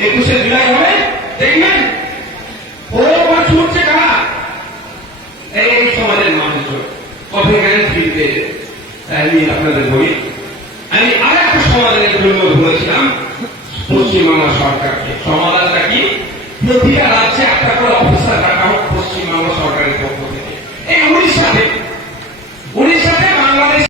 21শে জুলাই হবে, দেখবেন ও ছুটছে কারা, এই সমাজের মানুষ কবে গেলেন ফিরতে। আমি আপনাদের বলি, আমি আর একটা সমাধানের জন্য বলেছিলাম পশ্চিমবাংলা সরকারকে। সমাধানটা কি? প্রতিটা রাজ্যে একটা